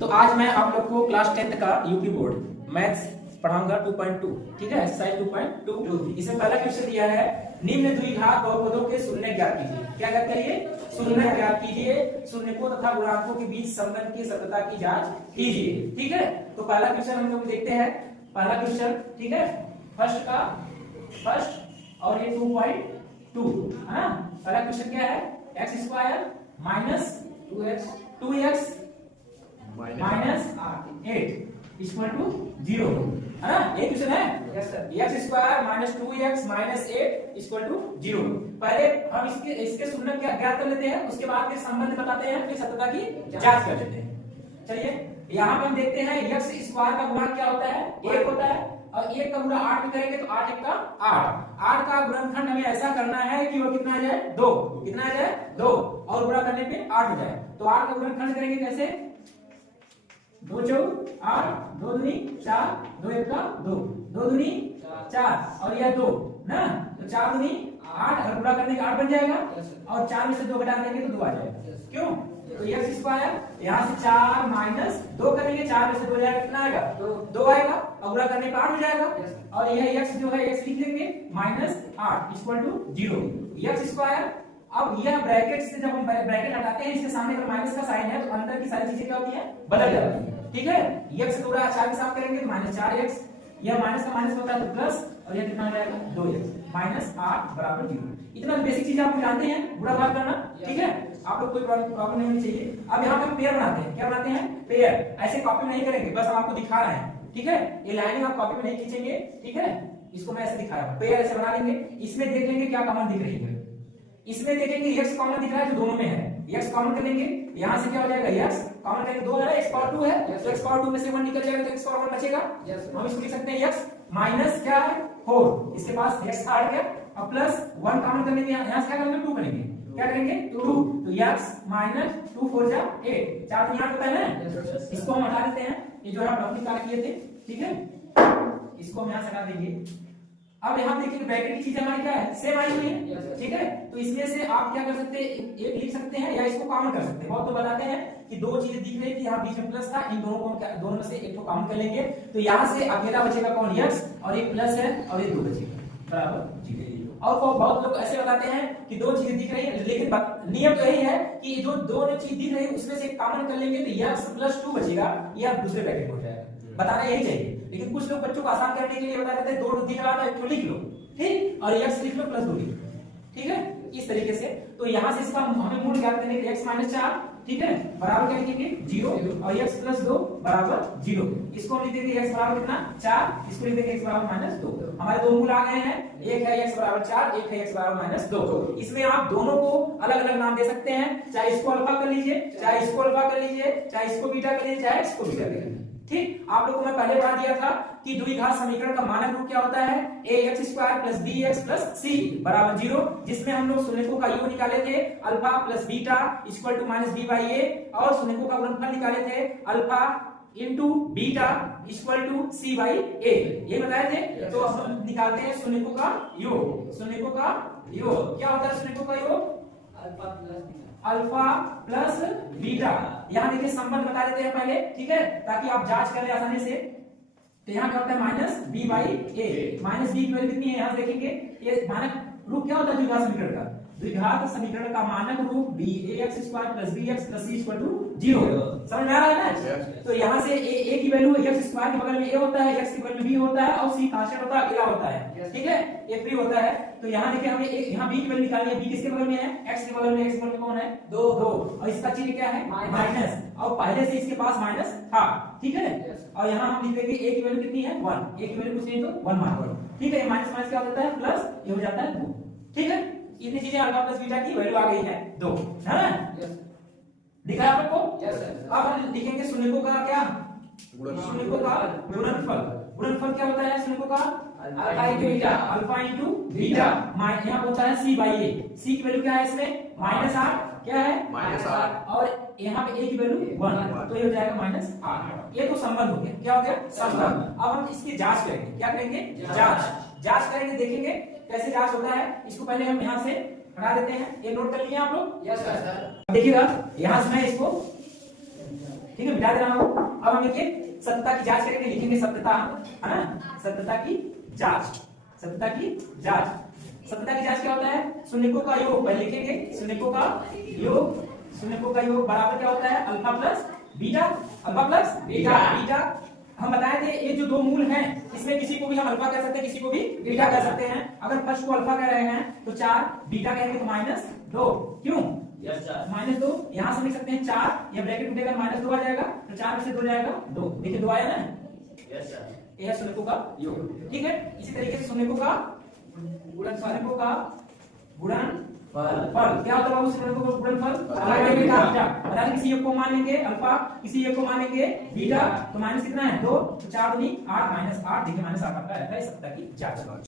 तो आज मैं आप लोग को क्लास 10th का यूपी बोर्ड मैथ्स पढ़ाऊंगा 2.2, ठीक है, एक्सरसाइज 2.2। इसमें पहला क्वेश्चन दिया है, निम्न द्विघात बहुपदों के शून्य ज्ञात कीजिए। क्या कहते हैं ये? शून्य ज्ञात कीजिए, शून्यकों तथा गुणांकों के बीच संबंध की सत्यता की जांच कीजिए, ठीक है। तो पहला क्वेश्चन हम लोग देखते हैं, पहला क्वेश्चन, ठीक है, फर्स्ट और ये 2.2 है ना। पहला क्वेश्चन क्या है? x square minus 2x minus 8 equal to 0 है ना। ये क्वेश्चन है। Yes sir. x square minus 2x minus 8 equal to 0। पहले हम इसके शून्य ज्ञात कर लेते हैं, उसके बाद फिर संबंध बताते हैं, फिर सत्यता की जांच कर लेते हैं। चलिए यहाँ पे हम देखते हैं x स्क्वायर का गुणा क्या होता है? 1 होता है, और 1 का गुणा 8 करेंगे तो 8 1 का 8 का गुणनखंड हमें ऐसा करना है कि वो कितना आ जाए? 2। कितना आ जाए? 2, और गुणा करने पे 8 हो जाए। तो 8 का गुणनखंड करेंगे कैसे? 2 चौक 8, 2 दूनी 4, 2 1 का 2, 2 दूनी 4 और यह 2 ना, तो 4 दूनी 8, और गुणा करने का 8 बन जाएगा, और 4 में से 2 घटा देंगे तो 2 आ जाएगा। क्यों? तो x स्क्वायर यहाँ से 4 माइनस 2 करेंगे, 4 में से 2 जाएगा, कितना आएगा? 2 आएगा, और गुणा करने पे 8 हो जाएगा, और यह x जो है x लिख देंगे minus 8 equal to 0। x square, अब यह ब्रैकेट से जब हम ब्रैकेट हटाते हैं, इसके सामने अगर माइनस का साइन है तो अंदर की सारी चीजें क्या होती हैं? बदल जाती हैं, ठीक है। x को पूरा 4 के साथ करेंगे तो माइनस 4x, यह माइनस का माइनस होता है तो प्लस, और यह कितना आ जाएगा? 2x माइनस 8 बराबर 0। इतना बेसिक चीज आप जानते हैं, बुरा बात करना, ठीक है, आप लोग कोई प्रॉब्लम नहीं होनी चाहिए। अब यहाँ पे पेयर बनाते हैं, क्या बनाते हैं? पेयर। ऐसे कॉपी में नहीं करेंगे, बस हम आपको दिखा रहे हैं, ठीक है। ये लाइनिंग आप कॉपी में नहीं खींचेंगे, ठीक है, इसको मैं ऐसे दिखा रहा हूं। पेयर ऐसे बना लेंगे, इसमें देख लेंगे क्या कॉमन दिख रही है, इसमें देखेंगे x कॉमन दिख रहा है जो दोनों में है, x कॉमन कर लेंगे, यहां से क्या हो जाएगा? x कॉमन करेंगे, 2 है ना, x पावर 2 है, तो x पावर 2 में से 1 निकल जाएगा तो x पावर 1 बचेगा। हम इसको लिख सकते हैं x माइनस क्या है? 4, इसके पास x आ गया, और प्लस 1 कॉमन कर लेंगे, यहां से क्या करेंगे? 2 करेंगे, क्या करेंगे? 2, तो x माइनस 2 4 जा 8, 4 तो यहां होता है ना, इसको हम हटा देते हैं, ये जो है हम अपनी निकाल किए थे, ठीक है, इसको हम यहां से हटा देंगे। अब यहाँ देखिए ब्रैकेट की चीज हमारी क्या है? सेम आई हुई है, ठीक है। तो इसमें से आप क्या कर सकते हैं? एक लिख सकते हैं या इसको कॉमन कर सकते हैं। बहुत तो बताते हैं कि दो चीजें दिख रही थी, यहाँ बीच में प्लस था, इन दोनों में से एक को कॉमन कर लेंगे, तो यहाँ से अकेला बचेगा कौन? x, और एक प्लस है और ये 2 बचेगा बराबर 0। और बहुत लोग ऐसे बताते हैं कि दो चीजें दिख रही है, लेकिन नियम तो यही है कि जो दो चीज दिख रही है उसमें से कॉमन कर लेंगे तो x प्लस 2 बचेगा, यह दूसरे ब्रैकेट में हो जाएगा। बताना यही चाहिए, लेकिन कुछ लोग बच्चों को आसान करने के लिए बता देते हैं 2 दिख रहा था, एक लिख लो, ठीक, और x लिख लो प्लस 2 लिख लो, ठीक है, इस तरीके से। तो यहां से इसका हमें मूल ज्ञात करने के लिए x माइनस 4, ठीक है, बराबर क्या लिखेंगे? 0, और x प्लस 2 बराबर 0। इसको हम लिख देंगे x बराबर कितना? 4, इसको लिख देंगे x बराबर माइनस 2। हमारे दो मूल आ गए हैं, एक है x बराबर 4, एक है x बराबर माइनस 2। इसमें आप दोनों को अलग अलग नाम दे सकते हैं, चाहे इसको अल्फा कर लीजिए, चाहे इसको अल्फा कर लीजिए, चाहे इसको बीटा कर लीजिए, चाहे इसको बीटा कर लीजिए, ठीक। आप लोगों को मैं पहले बता दिया था कि द्विघात समीकरण का मानक रूप क्या होता है? ax square plus bx plus c बराबर 0, जिसमें हम लोग शून्यकों का योग निकाले थे alpha plus beta equal to minus b by a, और शून्यकों का गुणनफल निकाले थे alpha into beta equal to c by a, ये बताए थे। तो अब हम निकालते हैं शून्यकों का योग। शून्यकों का योग क्या होता है? शून्यकों का योग अल्फा प्लस बीटा। यहाँ देखिए संबंध बता देते हैं पहले, ठीक है, ताकि आप जांच करें आसानी से। तो यहाँ क्या होता है? Minus B by A, minus B की वैल्यू कितनी है? यहाँ देखेंगे ये मानक रूप क्या होता है द्विघात समीकरण का? द्विघात समीकरण का मानक रूप ax square plus bx plus c equal to 0। समझ में आ रहा है ना? तो यहाँ से a की वैल्यू x स्क्वायर के बगल में a होता है, x की बगल में b होता है, और c कांस्टेंट होता है, अकेला होता है, ठीक है, ये फ्री होता है। तो यहाँ देखिए हमें यहाँ b की वैल्यू निकालनी है, b किसके बगल में है? x के बगल में, x के बगल में कौन है? 2, और इसका चिन्ह क्या है? माइनस, और पहले से इसके पास माइनस था, ठीक है। और यहाँ हम लिख देंगे a की वैल्यू कितनी है? 1, a की वैल्यू कुछ नहीं तो 1 मान लो, ठीक है। ये माइनस माइनस क्या हो जाता है? प्लस, ये हो जाता है 2, ठीक है। इतनी चीजें अल्फा प्लस बीटा की वैल्यू आ गई है 2, है ना? दिखा आप लोग को? Yes sir. अब हम लिखेंगे शून्यकों का क्या? शून्यकों का गुणनफल। गुणनफल क्या होता है शून्यकों का? Alpha into beta, alpha into beta, यहाँ होता है c बाई a। c की वैल्यू क्या है इसमें? माइनस 8, क्या है? माइनस 8, और यहाँ पे a की वैल्यू 1, तो ये हो जाएगा माइनस 8। ये तो संबंध हो गया, क्या हो गया? संबंध। अब हम इसकी जांच करेंगे, क्या करेंगे? जांच करेंगे, देखेंगे कैसे जांच होता है। इसको पहले हम यहाँ से हटा देते हैं, ये नोट कर लिए आप लोग? Yes sir. देखिएगा यहाँ से मैं इसको ठीक है, मिटा दे रहा हूं। अब हम देखिए सत्यता की जांच करेंगे, लिखेंगे सत्यता, है ना, सत्यता की जांच, सत्यता की जांच। सत्यता की जांच क्या होता है? शून्यकों का योग, पहले लिखेंगे शून्यकों का योग, शून्यकों का योग बराबर क्या होता है? Alpha plus beta, alpha plus beta. Beta हम बताए थे ये जो दो मूल हैं इसमें किसी को भी हम अल्फा कह सकते हैं, किसी को भी बीटा कह सकते हैं। अगर फर्स्ट को अल्फा कह रहे हैं तो 4, बीटा कहेंगे तो -2, क्यों? -2, यहां से लिख सकते हैं 4, ये ब्रैकेट टूटेगा -2 आ जाएगा, तो 4 में से 2 जाएगा 2, देखिए 2 आया ना। यस सर, ये है शून्यकों का योग। ठीक है, इसी तरीके से शून्यकों का गुणनफल क्या होता है बाबू? शून्यकों का गुणनफल बता दें, किसी एक को मान लेंगे अल्फा, किसी एक को मान लेंगे बीटा, तो माइनस कितना है 2, तो 4 दूनी 8 -8, देखिए -8 आपका रहता है सत्यता की जांच।